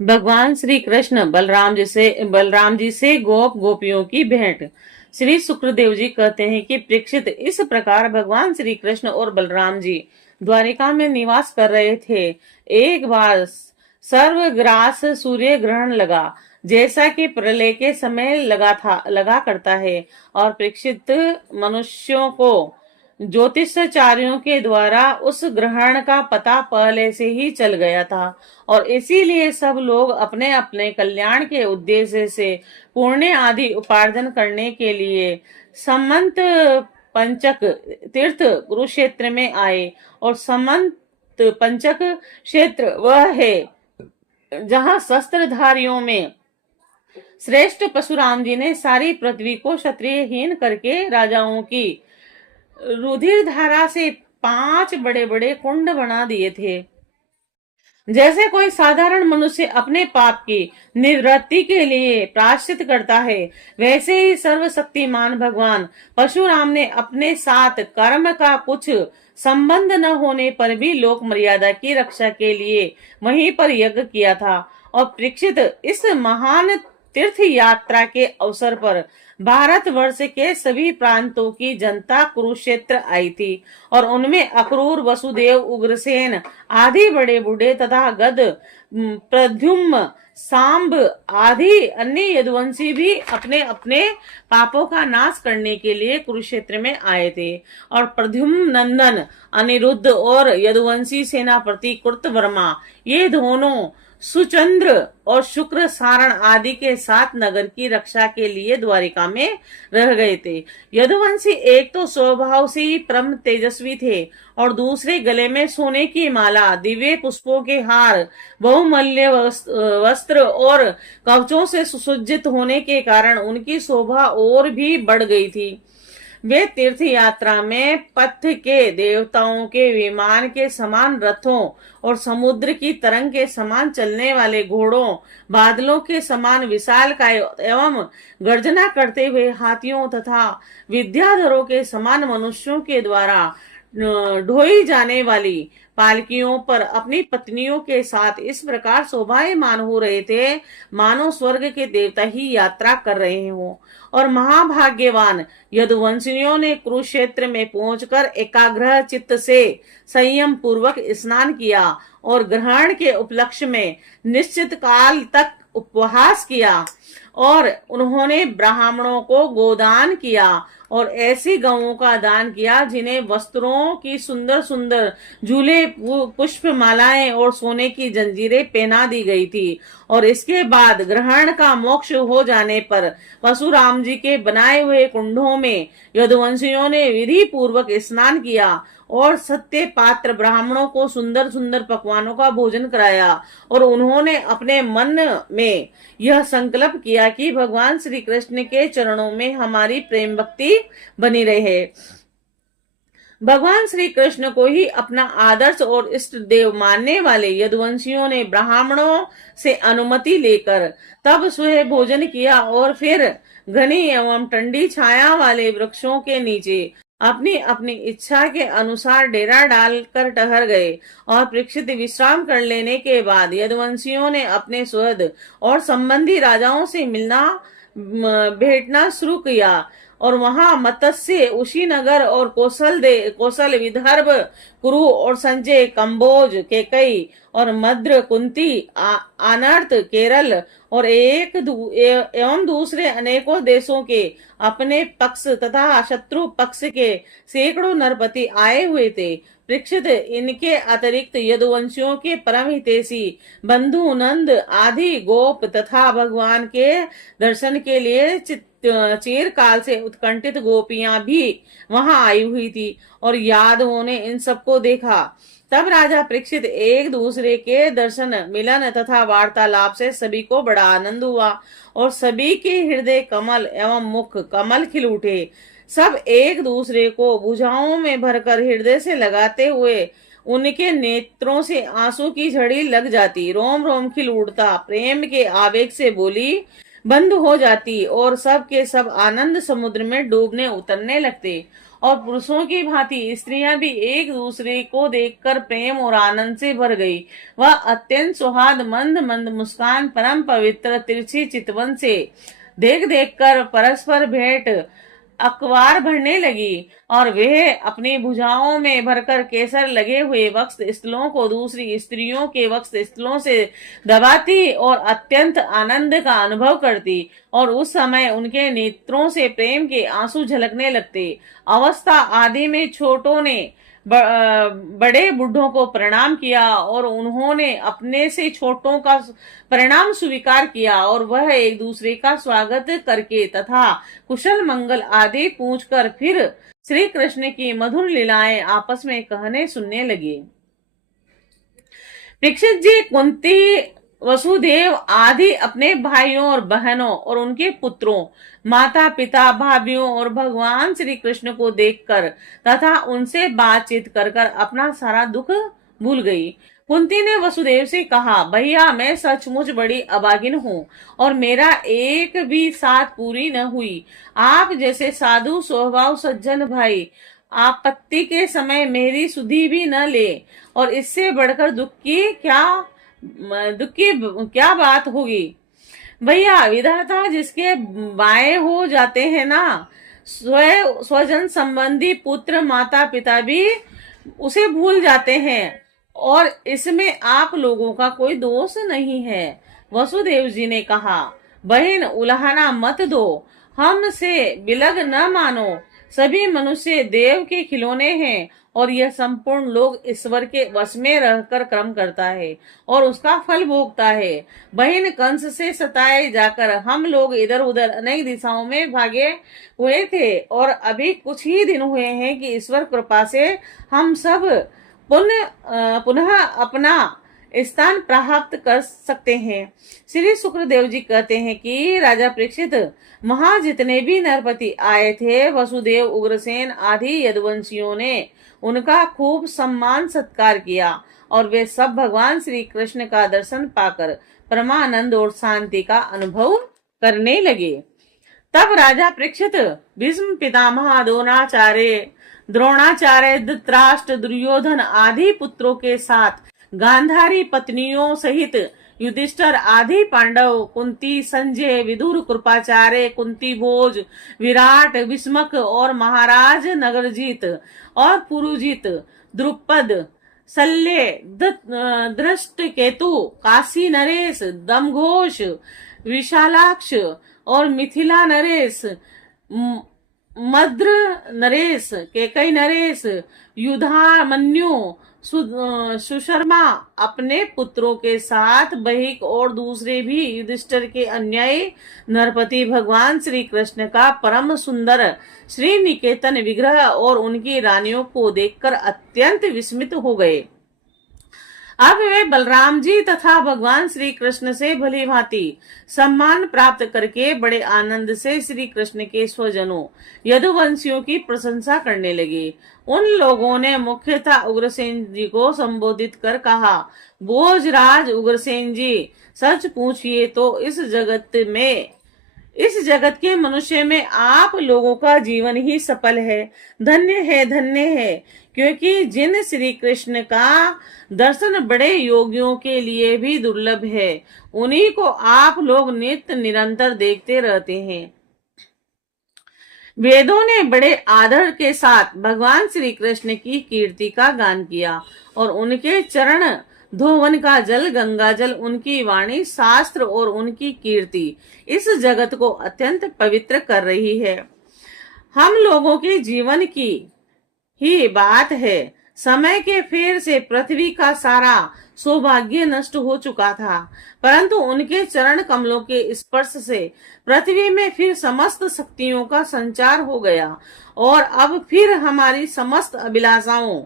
भगवान श्री कृष्ण बलराम जी से गोप गोपियों की भेंट। श्री सुखदेव जी कहते हैं कि परीक्षित, इस प्रकार भगवान श्री कृष्ण और बलराम जी द्वारिका में निवास कर रहे थे। एक बार सर्वग्रास सूर्य ग्रहण लगा, जैसा कि प्रलय के समय लगा करता है। और परीक्षित, मनुष्यों को ज्योतिषाचार्यों के द्वारा उस ग्रहण का पता पहले से ही चल गया था, और इसीलिए सब लोग अपने अपने कल्याण के उद्देश्य से पुण्य आदि उपार्जन करने के लिए समंत पंचक तीर्थ कुरुक्षेत्र में आए। और समंत पंचक क्षेत्र वह है जहाँ शस्त्रधारियों में श्रेष्ठ परशुराम जी ने सारी पृथ्वी को क्षत्रियहीन करके राजाओं की रुधिर धारा से 5 बड़े बड़े कुंड बना दिए थे। जैसे कोई साधारण मनुष्य अपने पाप की निवृत्ति के लिए प्रायश्चित करता है, वैसे ही सर्वशक्तिमान भगवान परशुराम ने अपने साथ कर्म का कुछ संबंध न होने पर भी लोक मर्यादा की रक्षा के लिए वहीं पर यज्ञ किया था। और परीक्षित, इस महान तीर्थ यात्रा के अवसर पर भारतवर्ष के सभी प्रांतों की जनता कुरुक्षेत्र आई थी, और उनमें अक्रूर, वसुदेव, उग्रसेन आदि बड़े बूढ़े तथा गद, प्रद्युम्न, सांब आदि अन्य यदुवंशी भी अपने अपने पापों का नाश करने के लिए कुरुक्षेत्र में आए थे। और प्रद्युम्न नंदन अनिरुद्ध और यदुवंशी सेनापति कृतवर्मा, ये दोनों सुचंद्र और शुक्र सारण आदि के साथ नगर की रक्षा के लिए द्वारिका में रह गए थे। यदुवंशी एक तो स्वभाव से ही परम तेजस्वी थे, और दूसरे गले में सोने की माला, दिव्य पुष्पों के हार, बहुमूल्य वस्त्र और कवचों से सुसज्जित होने के कारण उनकी शोभा और भी बढ़ गई थी। वे तीर्थ यात्रा में पथ के देवताओं के विमान के समान रथों और समुद्र की तरंग के समान चलने वाले घोड़ों, बादलों के समान विशालकाय एवं गर्जना करते हुए हाथियों तथा विद्याधरों के समान मनुष्यों के द्वारा ढोई जाने वाली पालकियों पर अपनी पत्नियों के साथ इस प्रकार शोभायमान हो रहे थे, मानो स्वर्ग के देवता ही यात्रा कर रहे हों। और महाभाग्यवान यदुवंशियों ने कुरुक्षेत्र में पहुंचकर एकाग्र चित्त से संयम पूर्वक स्नान किया, और ग्रहण के उपलक्ष्य में निश्चित काल तक उपवास किया, और उन्होंने ब्राह्मणों को गोदान किया, और ऐसी गौओं का दान किया जिन्हें वस्त्रों की सुंदर सुंदर झूले, पुष्प मालाएं और सोने की जंजीरें पहना दी गई थी। और इसके बाद ग्रहण का मोक्ष हो जाने पर परशुराम जी के बनाए हुए कुंडों में यदुवंशियों ने विधि पूर्वक स्नान किया, और सत्य पात्र ब्राह्मणों को सुंदर सुंदर पकवानों का भोजन कराया। और उन्होंने अपने मन में यह संकल्प किया कि भगवान श्री कृष्ण के चरणों में हमारी प्रेम भक्ति बनी रहे। भगवान श्री कृष्ण को ही अपना आदर्श और इष्ट देव मानने वाले यदुवंशियों ने ब्राह्मणों से अनुमति लेकर तब स्वयं भोजन किया, और फिर घनी एवं ठंडी छाया वाले वृक्षों के नीचे अपनी अपनी इच्छा के अनुसार डेरा डालकर ठहर गए। और परीक्षित, विश्राम कर लेने के बाद यदुवंशियों ने अपने सुहृद और संबंधी राजाओं से मिलना भेंटना शुरू किया, और वहां मत्स्य, उशीनगर और कौशल, विदर्भ, कुरु और संजय, कंबोज, केकई और मद्र, कुंती, आनर्त, केरल और एवं दूसरे अनेकों देशों के अपने पक्ष तथा शत्रु पक्ष के सैकड़ों नरपति आए हुए थे। परीक्षित, इनके अतिरिक्त यदुवंशियों के परम हितैषी बंधु नंद आदि गोप तथा भगवान के दर्शन के लिए चिरकाल से उत्कंठित गोपियां भी वहां आई हुई थी, और यादवों ने इन सबको देखा। तब राजा परीक्षित एक दूसरे के दर्शन, मिलन तथा वार्तालाप से सभी को बड़ा आनंद हुआ, और सभी के हृदय कमल एवं मुख कमल खिल उठे। सब एक दूसरे को भुजाओं में भरकर हृदय से लगाते हुए उनके नेत्रों से आंसू की झड़ी लग जाती, रोम रोम खिल उठता, प्रेम के आवेग से बोली बंद हो जाती, और सब के सब आनंद समुद्र में डूबने उतरने लगते। और पुरुषों की भांति स्त्रियां भी एक दूसरे को देखकर प्रेम और आनंद से भर गई। वह अत्यंत सुहाद मंद मंद मुस्कान परम पवित्र तिरछी चितवन से देख देख कर परस्पर भेंट अखबार भरने लगी और वह अपनी भुजाओं में भरकर केसर लगे हुए वक्ष स्थलों को दूसरी स्त्रियों के वक्ष स्थलों से दबाती और अत्यंत आनंद का अनुभव करती और उस समय उनके नेत्रों से प्रेम के आंसू झलकने लगते। अवस्था आदि में छोटों ने बड़े बूढ़ों को प्रणाम किया और उन्होंने अपने से छोटों का प्रणाम स्वीकार किया और वह एक दूसरे का स्वागत करके तथा कुशल मंगल आदि पूछकर फिर श्री कृष्ण की मधुर लीलाएं आपस में कहने सुनने लगे। परीक्षित जी कुंती वसुदेव आदि अपने भाइयों और बहनों और उनके पुत्रों, माता पिता, भाभीियों और भगवान श्री कृष्ण को देखकर तथा उनसे बातचीत कर कर अपना सारा दुख भूल गई। कुंती ने वसुदेव से कहा, भैया मैं सचमुच बड़ी अभागिन हूँ और मेरा एक भी साथ पूरी न हुई। आप जैसे साधु स्वभाव सज्जन भाई आपत्ति के समय मेरी सुधि भी न ले और इससे बढ़कर दुख की क्या बात होगी। भैया विधाता जिसके बाएं हो जाते हैं ना, स्वजन संबंधी पुत्र माता पिता भी उसे भूल जाते हैं और इसमें आप लोगों का कोई दोष नहीं है। वसुदेव जी ने कहा, बहन उलाहना मत दो, हमसे बिलग न मानो। सभी मनुष्य देव के खिलौने हैं और यह संपूर्ण लोग ईश्वर के वश में रहकर कर्म करता है और उसका फल भोगता है। बहन कंस से सताए जाकर हम लोग इधर उधर अनेक दिशाओं में भागे हुए थे और अभी कुछ ही दिन हुए हैं कि ईश्वर कृपा से हम सब पुनः अपना स्थान प्राप्त कर सकते हैं। श्री शुक्रदेव जी कहते हैं कि राजा परीक्षित, वहां जितने भी नरपति आए थे, वसुदेव, उग्रसेन आदि यदुवंशियों ने उनका खूब सम्मान सत्कार किया और वे सब भगवान श्री कृष्ण का दर्शन पाकर परमानंद और शांति का अनुभव करने लगे। तब राजा परीक्षित भीष्म पितामह द्रोणाचार्य धृतराष्ट्र दुर्योधन आदि पुत्रों के साथ गांधारी पत्नियों सहित युधिष्ठिर आदि पांडव, कुंती, संजय, विदुर, कृपाचार्य, कुंती भोज, विराट, विस्मक और महाराज नगरजीत और पुरुजीत, द्रुपद, शल्य, दृष्टकेतु, काशी नरेश, दमघोष, विशालाक्ष और मिथिला नरेश, मद्र नरेश, केकई नरेश, युधामन्यु, सुशर्मा अपने पुत्रों के साथ बहिक और दूसरे भी युधिष्ठिर के अन्यायी नरपति भगवान श्री कृष्ण का परम सुंदर श्री निकेतन विग्रह और उनकी रानियों को देखकर अत्यंत विस्मित हो गए। अब वे बलराम जी तथा भगवान श्री कृष्ण से भली भांति सम्मान प्राप्त करके बड़े आनंद से श्री कृष्ण के स्वजनों यदुवंशियों की प्रशंसा करने लगे। उन लोगों ने मुख्यतः उग्रसेन जी को संबोधित कर कहा, भोजराज उग्रसेन जी, सच पूछिए तो इस जगत के मनुष्य में आप लोगों का जीवन ही सफल है, धन्य है, क्योंकि जिन श्री कृष्ण का दर्शन बड़े योगियों के लिए भी दुर्लभ है, उन्हीं को आप लोग नित्य निरंतर देखते रहते हैं। वेदों ने बड़े आदर के साथ भगवान श्री कृष्ण की कीर्ति का गान किया और उनके चरण धोवन का जल, गंगा जल, उनकी वाणी, शास्त्र और उनकी कीर्ति इस जगत को अत्यंत पवित्र कर रही है। हम लोगों के जीवन की ही बात है, समय के फेर से पृथ्वी का सारा सौभाग्य नष्ट हो चुका था, परंतु उनके चरण कमलों के स्पर्श से पृथ्वी में फिर समस्त शक्तियों का संचार हो गया और अब फिर हमारी समस्त अभिलाषाओं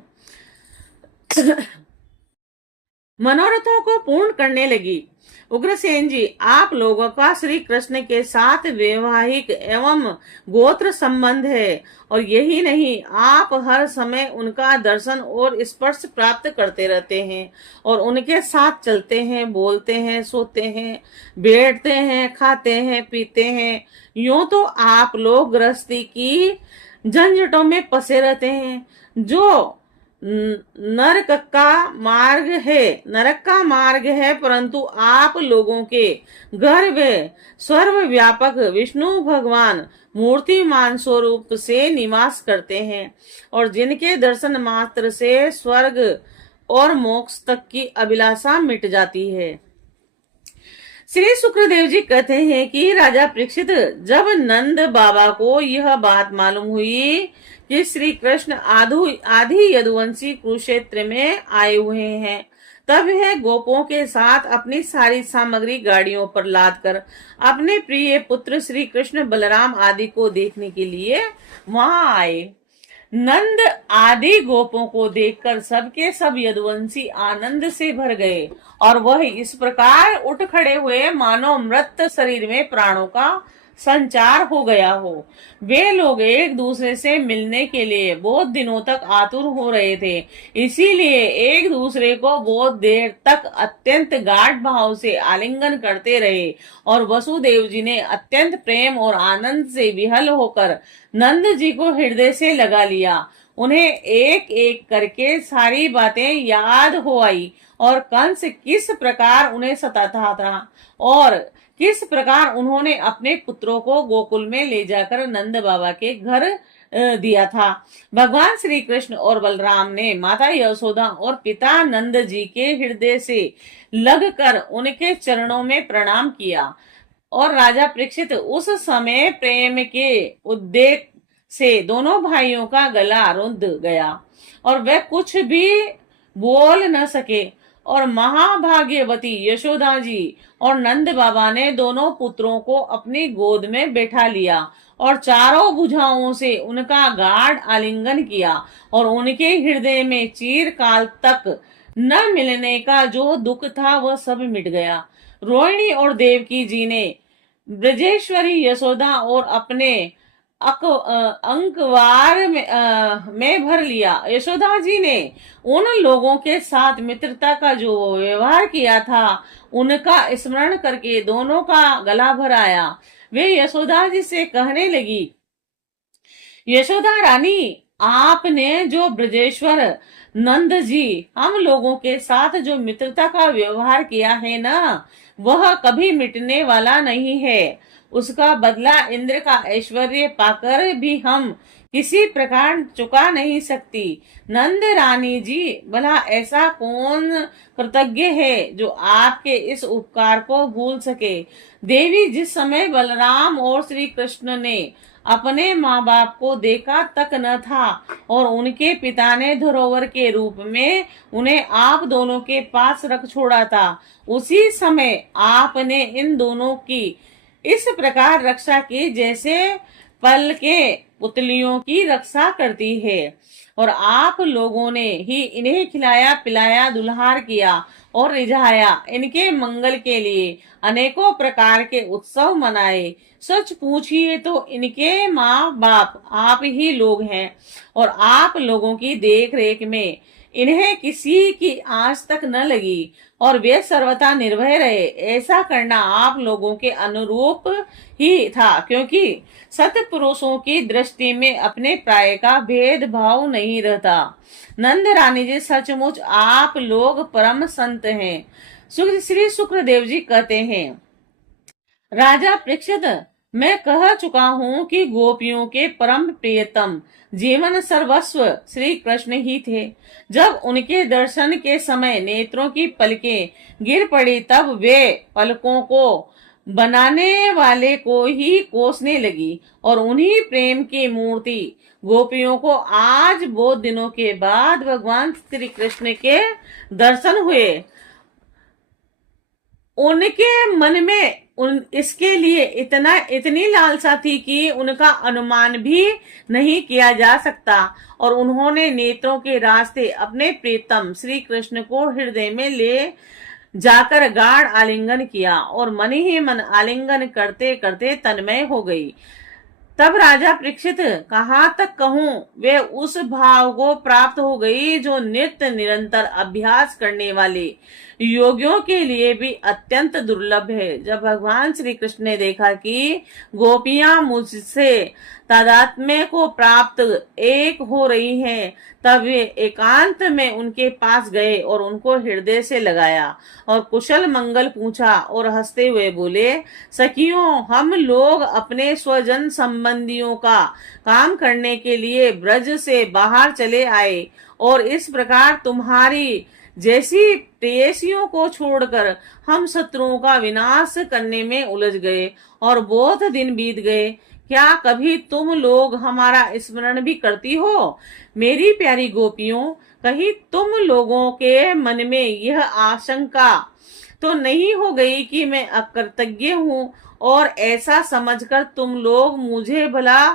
मनोरथों को पूर्ण करने लगी। उग्रसेन जी, आप लोगों का श्री कृष्ण के साथ वैवाहिक एवं गोत्र संबंध है और यही नहीं, आप हर समय उनका दर्शन और स्पर्श प्राप्त करते रहते हैं और उनके साथ चलते हैं, बोलते हैं, सोते हैं, बैठते हैं, खाते हैं, पीते हैं। यूं तो आप लोग गृहस्थी की झंझटों में फंसे रहते हैं। जो नरक का मार्ग है, परंतु आप लोगों के घर वे सर्वव्यापक विष्णु भगवान मूर्तिमान स्वरूप से निवास करते हैं, और जिनके दर्शन मात्र से स्वर्ग और मोक्ष तक की अभिलाषा मिट जाती है। श्री सुखदेव जी कहते हैं कि राजा परीक्षित, जब नंद बाबा को यह बात मालूम हुई कि श्री कृष्ण आदि यदुवंशी कुरुक्षेत्र में आए हुए हैं, तब वह गोपों के साथ अपनी सारी सामग्री गाड़ियों पर लादकर अपने प्रिय पुत्र श्री कृष्ण बलराम आदि को देखने के लिए वहां आए। नंद आदि गोपों को देखकर सबके सब यदुवंशी आनंद से भर गए, और वह इस प्रकार उठ खड़े हुए मानो मृत शरीर में प्राणों का संचार हो गया हो। वे लोग एक दूसरे से मिलने के लिए बहुत दिनों तक आतुर हो रहे थे, इसीलिए एक दूसरे को बहुत देर तक अत्यंत गाढ़ भाव से आलिंगन करते रहे, और वसुदेव जी ने अत्यंत प्रेम और आनंद से विहल होकर नंद जी को हृदय से लगा लिया। उन्हें एक एक करके सारी बातें याद हो आई, और कंस किस प्रकार उन्हें सताता था, और किस प्रकार उन्होंने अपने पुत्रों को गोकुल में ले जाकर नंद बाबा के घर दिया था। भगवान श्री कृष्ण और बलराम ने माता यशोदा और पिता नंद जी के हृदय से लगकर उनके चरणों में प्रणाम किया, और राजा परीक्षित उस समय प्रेम के उद्देक से दोनों भाइयों का गला रुंध गया, और वे कुछ भी बोल न सके। और महाभाग्यवती यशोदा जी और नंद बाबा ने दोनों पुत्रों को अपनी गोद में बैठा लिया, और चारों भुजाओं से उनका गाढ़ आलिंगन किया, और उनके हृदय में चिरकाल तक न मिलने का जो दुख था वह सब मिट गया। रोहिणी और देवकी जी ने ब्रजेश्वरी यशोदा और अपने अंकवार में भर लिया। यशोदा जी ने उन लोगों के साथ मित्रता का जो व्यवहार किया था उनका स्मरण करके दोनों का गला भराया। वे यशोदा जी से कहने लगी, यशोदा रानी, आपने जो ब्रजेश्वर नंद जी हम लोगों के साथ जो मित्रता का व्यवहार किया है ना, वह कभी मिटने वाला नहीं है। उसका बदला इंद्र का ऐश्वर्य पाकर भी हम किसी प्रकार चुका नहीं सकती। नंद रानी जी, भला ऐसा कौन कृतज्ञ है जो आपके इस उपकार को भूल सके। देवी, जिस समय बलराम और श्री कृष्ण ने अपने माँ बाप को देखा तक न था, और उनके पिता ने धरोहर के रूप में उन्हें आप दोनों के पास रख छोड़ा था, उसी समय आपने इन दोनों की इस प्रकार रक्षा की जैसे पल के पुतलियों की रक्षा करती है, और आप लोगों ने ही इन्हें खिलाया पिलाया दुल्हार किया और रिझाया। इनके मंगल के लिए अनेकों प्रकार के उत्सव मनाए। सच पूछिए तो इनके माँ बाप आप ही लोग हैं, और आप लोगों की देख रेख में इन्हें किसी की आंच तक न लगी, और वे सर्वथा निर्भय रहे। ऐसा करना आप लोगों के अनुरूप ही था, क्योंकि सत्पुरुषों की दृष्टि में अपने प्राय का भेदभाव नहीं रहता। नंद रानी जी, सचमुच आप लोग परम संत हैं। श्री सुखदेव जी कहते हैं, राजा परीक्षित, मैं कह चुका हूँ कि गोपियों के परम प्रियतम जीवन सर्वस्व श्री कृष्ण ही थे। जब उनके दर्शन के समय नेत्रों की पलकें गिर पड़ी, तब वे पलकों को बनाने वाले को ही कोसने लगी, और उन्हीं प्रेम की मूर्ति गोपियों को आज बहुत दिनों के बाद भगवान श्री कृष्ण के दर्शन हुए। उनके मन में इसके लिए इतनी लालसा थी कि उनका अनुमान भी नहीं किया जा सकता, और उन्होंने नेत्रों के रास्ते अपने प्रीतम श्री कृष्ण को हृदय में ले जाकर गाढ़ आलिंगन किया, और मन ही मन आलिंगन करते करते तन्मय हो गई। तब राजा परीक्षित, कहाँ तक कहूँ, वे उस भाव को प्राप्त हो गई जो नित्य निरंतर अभ्यास करने वाले योगियों के लिए भी अत्यंत दुर्लभ है। जब भगवान श्री कृष्ण ने देखा कि गोपियां मुझसे तादात्म्य को प्राप्त एक हो रही हैं, तब वे एकांत में उनके पास गए और उनको हृदय से लगाया और कुशल मंगल पूछा और हंसते हुए बोले, सखियों, हम लोग अपने स्वजन संबंधियों का काम करने के लिए ब्रज से बाहर चले आए और इस प्रकार तुम्हारी जैसी प्रेयसियों को छोड़कर हम शत्रुओं का विनाश करने में उलझ गए और बहुत दिन बीत गए। क्या कभी तुम लोग हमारा स्मरण भी करती हो? मेरी प्यारी गोपियों, कहीं तुम लोगों के मन में यह आशंका तो नहीं हो गई कि मैं अकृतज्ञ हूँ और ऐसा समझकर तुम लोग मुझे भला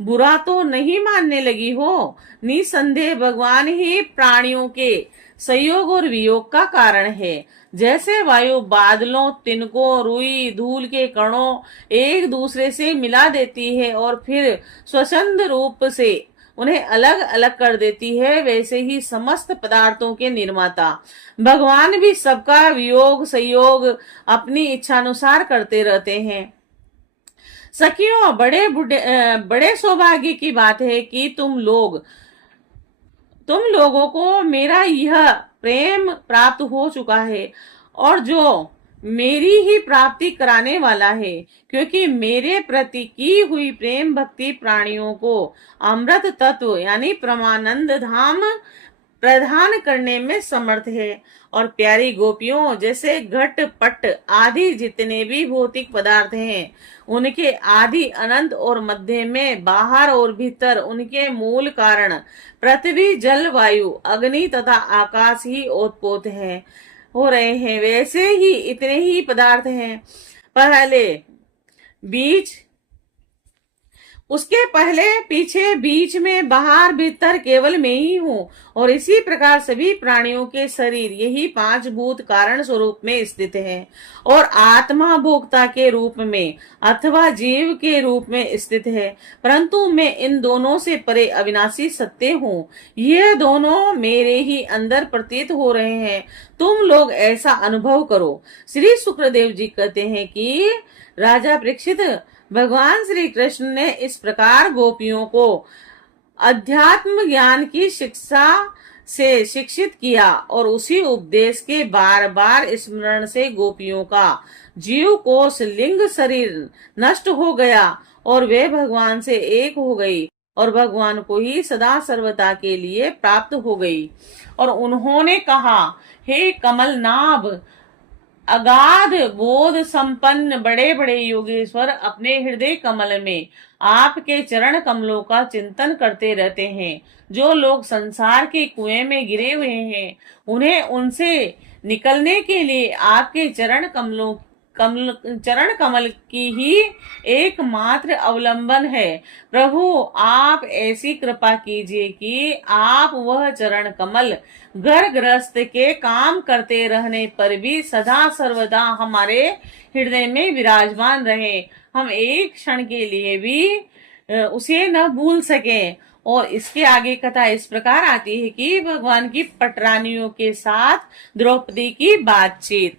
बुरा तो नहीं मानने लगी हो? निसंदेह भगवान ही प्राणियों के संयोग और वियोग का कारण है। जैसे वायु बादलों, तिनकों, रुई, धूल के कणों एक दूसरे से मिला देती है और फिर स्वच्छंद रूप से उन्हें अलग अलग कर देती है, वैसे ही समस्त पदार्थों के निर्माता भगवान भी सबका वियोग संयोग अपनी इच्छानुसार करते रहते हैं। सखियों, बड़े सौभाग्य की बात है कि तुम लोगों को मेरा यह प्रेम प्राप्त हो चुका है और जो मेरी ही प्राप्ति कराने वाला है, क्योंकि मेरे प्रति की हुई प्रेम भक्ति प्राणियों को अमृत तत्व यानी परमानंद धाम प्रदान करने में समर्थ है। और प्यारी गोपियों, जैसे घट पट आदि जितने भी भौतिक पदार्थ हैं, उनके आदि अनंत और मध्य में बाहर और भीतर उनके मूल कारण पृथ्वी, जल, वायु, अग्नि तथा आकाश ही ओतप्रोत है हो रहे हैं, वैसे ही इतने ही पदार्थ हैं। पहले बीच, उसके पहले पीछे, बीच में, बाहर भीतर केवल मैं ही हूँ। और इसी प्रकार सभी प्राणियों के शरीर यही पांच भूत कारण स्वरूप में स्थित है और आत्मा भोक्ता के रूप में अथवा जीव के रूप में स्थित है, परंतु मैं इन दोनों से परे अविनाशी सत्य हूँ। ये दोनों मेरे ही अंदर प्रतीत हो रहे हैं, तुम लोग ऐसा अनुभव करो। श्री शुक्रदेव जी कहते हैं कि राजा परीक्षित, भगवान श्री कृष्ण ने इस प्रकार गोपियों को अध्यात्म ज्ञान की शिक्षा से शिक्षित किया और उसी उपदेश के बार बार स्मरण से गोपियों का जीव कोश लिंग शरीर नष्ट हो गया और वे भगवान से एक हो गई और भगवान को ही सदा सर्वदा के लिए प्राप्त हो गई। और उन्होंने कहा, हे कमल नाभ, अगाध बोध संपन्न बड़े बड़े योगेश्वर अपने हृदय कमल में आपके चरण कमलों का चिंतन करते रहते हैं। जो लोग संसार के कुएं में गिरे हुए हैं, उन्हें उनसे निकलने के लिए आपके चरण कमल की ही एकमात्र अवलंबन है। प्रभु, आप ऐसी कृपा कीजिए कि आप वह चरण कमल घर गृहस्थ के काम करते रहने पर भी सदा सर्वदा हमारे हृदय में विराजमान रहे, हम एक क्षण के लिए भी उसे न भूल सकें। और इसके आगे कथा इस प्रकार आती है कि भगवान की पटरानियों के साथ द्रौपदी की बातचीत।